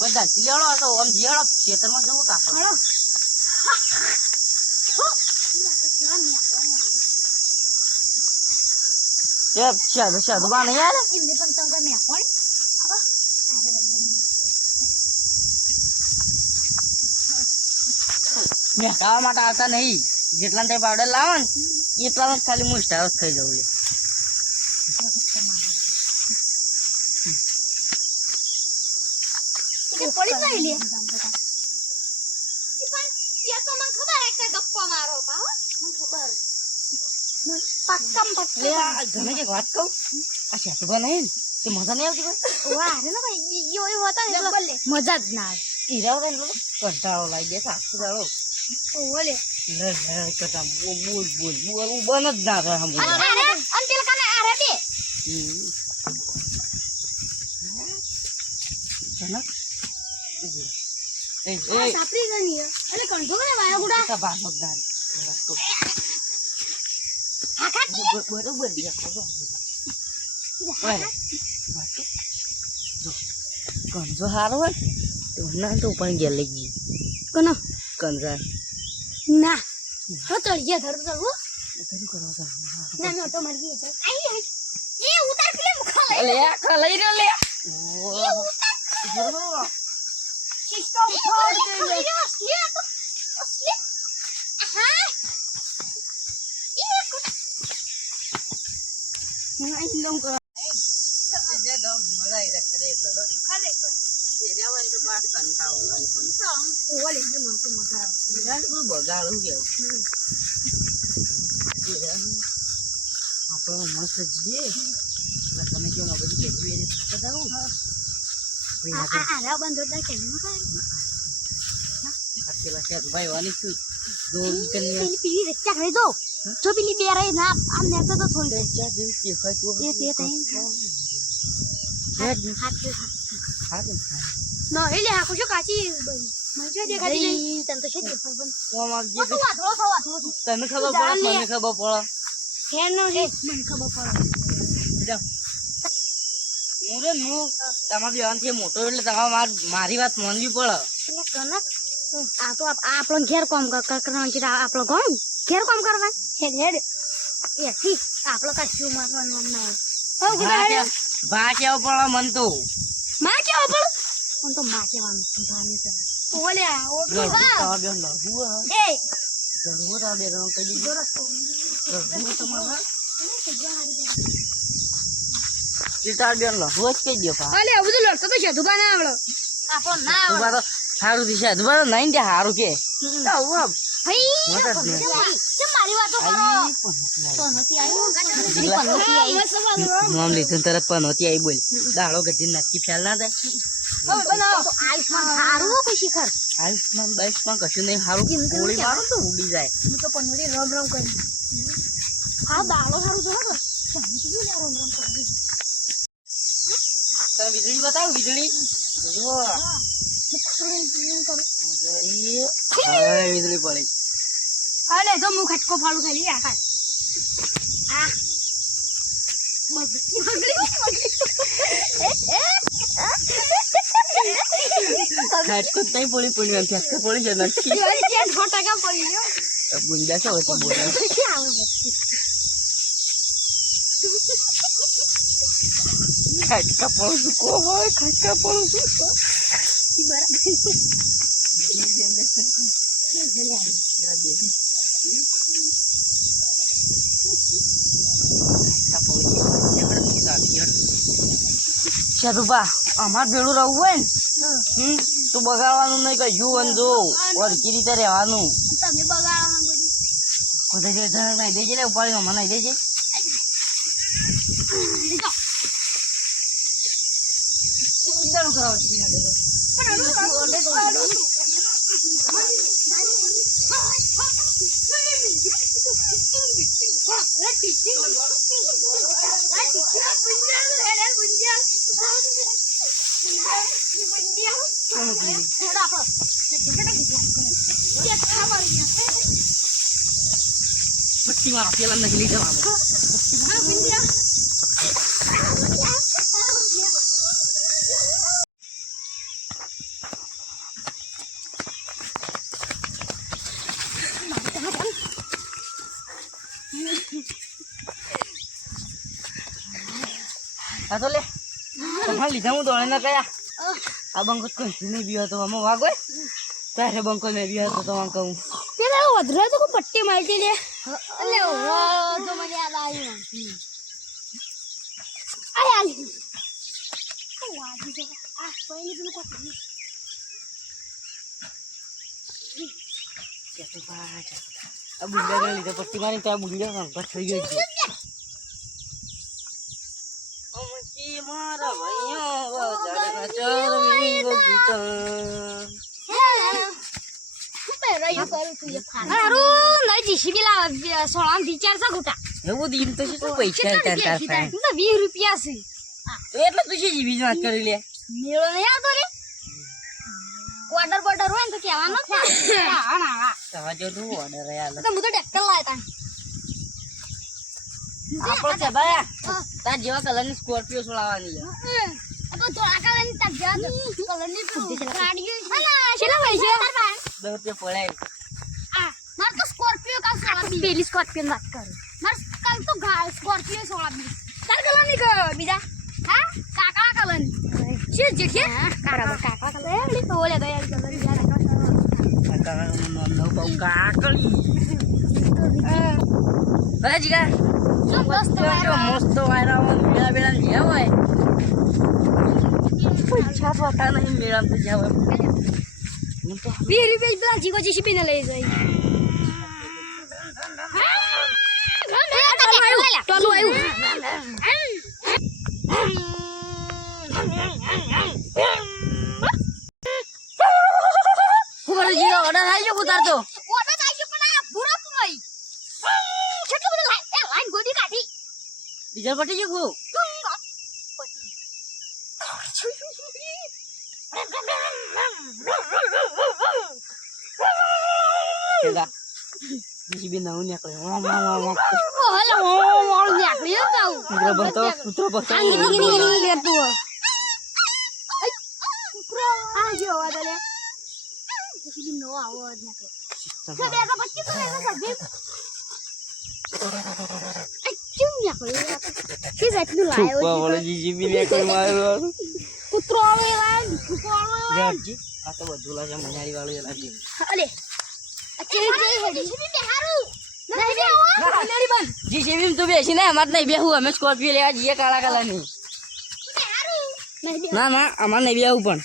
બધા જીયાળો હતો આમ જીયાળો ખેતરમાં જવું કાપડ શાદુ બા નહીં યાર મેં ખાવા માટે આવતા નહીં જેટલા તે પાવડર લાવો ને એટલા ખાલી મુસ્ટાર થઈ જવું લે પડી જાય લે ઈ પણ યા તો મને ખબર હે કે ગપ્પો મારો પાહો મને ખબર પક્કમ લે આ ઘણે કે વાત કહું આ શાદુ બા નહીં તે મજા નહીં આવતી કોઈ વાહ રે ના ભાઈ યો એ હોતા ને મજા જ ના આવે ઈરાવ રે લો કંટાળો લાગી ગયા સાસુ દાડો ઓલે લે લે કટા બોલ બન જ ના રહે હમ અરે અન પેલ કાને આ રે બે જનક એ સાપરી ગની અરે કંઠો કરે વાયા ગુડા કા બાનો દાન રસ્તો બરોબર દિયા ખબર કંજો હારો હોય તો ના તો પણ ગયા લઈ ગઈ કોનો કંજા ના હો ચડિયા ધર તો હો ધરું કરો સા ના નો તો મર ગઈ આઈ એ ઉતાર ફિલ્મ ખલે લે આ લઈ રહ્યો લે એ ઉતાર સિસ્ટમ ફોડ દે લે અસલી હા એ કો ના ઇલોં કરો જે દમ મજા આવી ખરે એરિયામાં તો બાર કંટાળો ઓલે જે મન તો મજા યાર બહુ બગાડું કે આપણો મસ્ત જીએ તમે જો માં બધી કેવી રીતે થાકા જાવ આ બંધો દા કે ન કરે પેલા છે ભાઈ વાની છું દો કન્યા પેલી રચ્ચા કરી દો જો પેલી બે રહી ના આમ ને તો થોડી ચા જેવી દેખાય તો એ તે તઈ હાથ નો એટલે આ કુછ કાચી મંજો દેખાતી નહીં તન તો છે પણ તો માર જે તો વાથરો તને ખબર પડે મને ખબર પડે હે નો છે મને ખબર પડે જાવ મોરે નો તમારી બેવાનથી મોટો એટલે તમારે મારી વાત માનવી પડે એટલે કનક આ તો આપણો ઘેર કામ કરવાનું છે આપણો કોણ ઘેર કામ કરવા હેડ એ ઠીક આપણો કશું મારવાનું ના હોય ભા કેવો પડે મન તો માં કેવો પડે મન તો માં કેવાનું ભાની તો ઓલે ઓટલો તાવા બેન લહુ એ જરૂર આ બે રંગ કઈ દીધો રસ્તો તમારા ચિતાર બેન લહુ જ કઈ દો પા ઓલે બધું લડતો તો છે દુકાન આવડો આપણો ના આવડે દુબા તો હારું દિશા દુબા તો નહીં દે હારું કે આવ હઈ કે મારી વાતો કરો તો નથી આવી નામ લીધું તરત પણ હતી આવી બોલ દાડો ગધી નક્કી ફેલ ના થાય હવે બનાવો આયુષ્માન હારું કોઈ શિખર આયુષ્માન બાયુષ્માન કશું નહીં હારું ગોળી મારો તો ઉડી જાય હું તો પનોરી રમ કરી હા દાડો હારું જો ને રમ કરી તમે વીજળી બતાવો વીજળી જો વીજળી પડી અલે તો મુખ ખટકો ફાળું ખાલી આ ખટકો નહીં પડી પડી એમ ફેંકતો પડી જાય નક્કી બુંદા છો હતી બોલા ખટકા પડું કો હોય ખટકા પડું શાદુબા અમાર ભેળું રહેવું હોય ને તું બગાડવાનું નહીં કઈ જુવન જો ઓળખી રીતે રહેવાનું તમે બગાડો બધે નાઈ દેજે લે ઉપાડી મને નાઈ દેજે ચાલુ કરાવો પટ્ટી મારો પેલા નથી લઈ જવાનો હા બિંદિયા આ તો લે તમારે લીધા હું દોડે ના કયા આ બંકો કોઈ નહીં બી હતો આમાં વાગો ત્યારે બંકો ને બી હતો તો કહું પેલા વધરો તો કોઈ પટ્ટી મારી લે અલે ઓ તો મને યાદ આવ્યું આ આલી વાજી જો આ પહેલી પેલું કોઈ આ બુંડા લીધે પટ્ટી મારી તો આ બુંડા બસ થઈ ગયો છે અમકી મારા ભાઈઓ વજાડના ચરમી ગીતા રહ્યું કરું તું એ હારું નહીં જીસીબી લાવ 16 થી 4 ગોટા એવું દીમ તો શું પૈસા તાર તાર થાય તો 20 રૂપિયા છે એટલે તું શું જીવી વાત કરી લે મેળો નહીં આવતો રે ક્વાર્ટર હોય ને તો કહેવાનો જ હા ના તમારે જો તું ઓર્ડર આયા તો હું તો ટ્રેક્ટર લાવ્યા આપણો છે ભાઈ તાર જેવા કલરની સ્કોર્પિયો છોડાવવાની છે તો થોડા કલરની તક જા કલરની ગાડીઓ અલા શેલા ભાઈ છે 10 રૂપિયા પડાય આ માર તો સ્કોર્પિયો કા સોળાબી પેલી સ્કોર્પિયો વાત કર માર કાલ તો સ્કોર્પિયો સોળાબી તાર કલરની ક બીજા હા કાકા કલરની છે જેઠે બરાબર કાકા કલર એલી તો ઓલે ગયા કલર યાર કાકા બહુ કાકળી ભાઈ જીગા જો મસ્ત મસ્ત વાયરા મેળા બેળા જ્યાં હોય પૈસા પતા નહીં મેળા તો જ્યાં હોય 20 રૂપિયા પેલા જીગો જીસીબી ને લઈ જાય ટોલું ઉપર જીગા ઓર્ડર આવી ગયો ઉતારતો ઓડે જાય પણ આ ભૂરો તું લઈ કેટલું બધું લાઈન ગોદી કાઢી ડીઝલ પટી ગયું કેદા જીસીબી નવું નીકળે ઓલે ઓળ નીકળી તો કૂતરો બતો આંગી લેતું આ જો વાદલે જીસીબી નો આવો નીકળે તો બેગા બચ્ચી તો લેવા સભી ચુમ નીકળી કે જાતનું લાયો ઓલે જીસીબી નીકળી મારવા કૂતરો આવે લાય કૂતરો આવે જાજી આ તો બધું લાગે મનારી વાળું લાગે અલે જીસીબી બે હારું નહીં બે આવો લેડી બન જીસીબી તું બેસી ને અમાર નહીં બેહું અમે સ્કોર્પિયો લેવા જઈએ કાળા કલરની બે હારું નહીં બે ના ના અમાર નહીં બેહું પણ